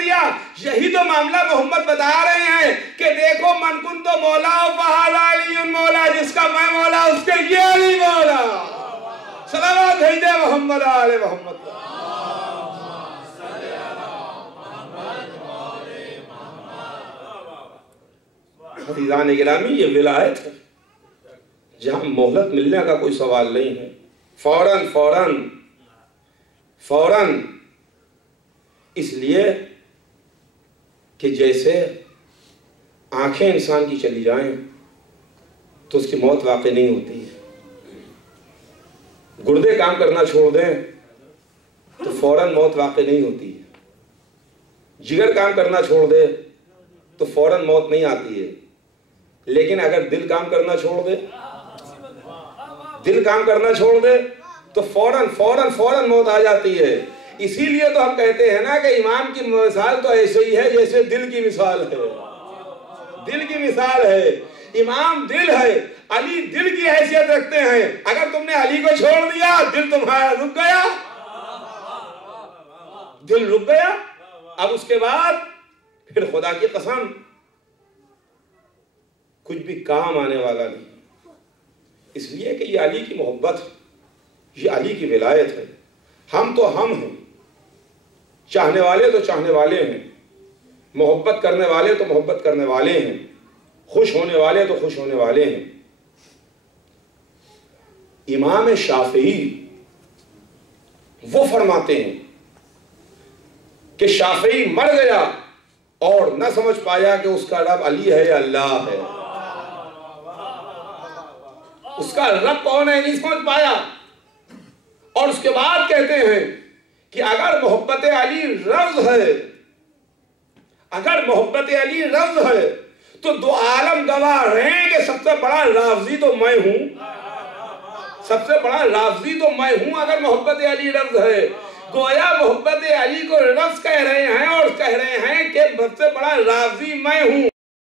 دیا، یہی تو معاملہ محمد بتا رہے ہیں کہ دیکھو من کن تو مولا فہذا علی مولا، جس کا میں مولا اس کے یہ علی مولا۔ صلوات بھیجے محمد آل محمد۔ عزیزان گرامی، یہ ولایت ہے جہاں مہلت ملنے کا کوئی سوال نہیں ہے، فوراً اس لیے کہ جیسے آنکھیں انسان کی چلی جائیں تو اس کی موت واقع نہیں ہوتی ہے، گردے کام کرنا چھوڑ دیں تو فوراً موت واقع نہیں ہوتی ہے، جگر کام کرنا چھوڑ دے تو فوراً موت نہیں آتی ہے، لیکن اگر دل کام کرنا چھوڑ دے تو فوراً موت آ جاتی ہے۔ اسی لیے تو ہم کہتے ہیں نا کہ امام کی مثال تو ایسے ہی ہے جیسے دل کی مثال ہے، امام دل ہے، علی دل کی حیثیت رکھتے ہیں، اگر تم نے علی کو چھوڑ دیا دل تمہارا رک گیا، اب اس کے بعد پھر خدا کی قسم کچھ بھی کام آنے والا نہیں، اس لیے کہ یہ علی کی محبت، یہ علی کی ولایت ہے۔ ہم ہیں، چاہنے والے تو چاہنے والے ہیں، محبت کرنے والے تو محبت کرنے والے ہیں، خوش ہونے والے تو خوش ہونے والے ہیں۔ امام شافعی وہ فرماتے ہیں کہ شافعی مر گیا اور نہ سمجھ پایا کہ اس کا رب علی ہے یا اللہ ہے، اس کا رب کون ہے نہیں سمجھ پایا، اور اس کے بعد کہتے ہیں کہ اگر محبت علی رمز ہے تو دو عالم گواہ ہیں کہ سب سے بڑا رافضی تو میں ہوں، اگر محبت علی رمز ہے، گویا محبت علی کو رمز کہہ رہے ہیں اور کہہ رہے ہیں کہ سب سے بڑا رافضی میں ہوں۔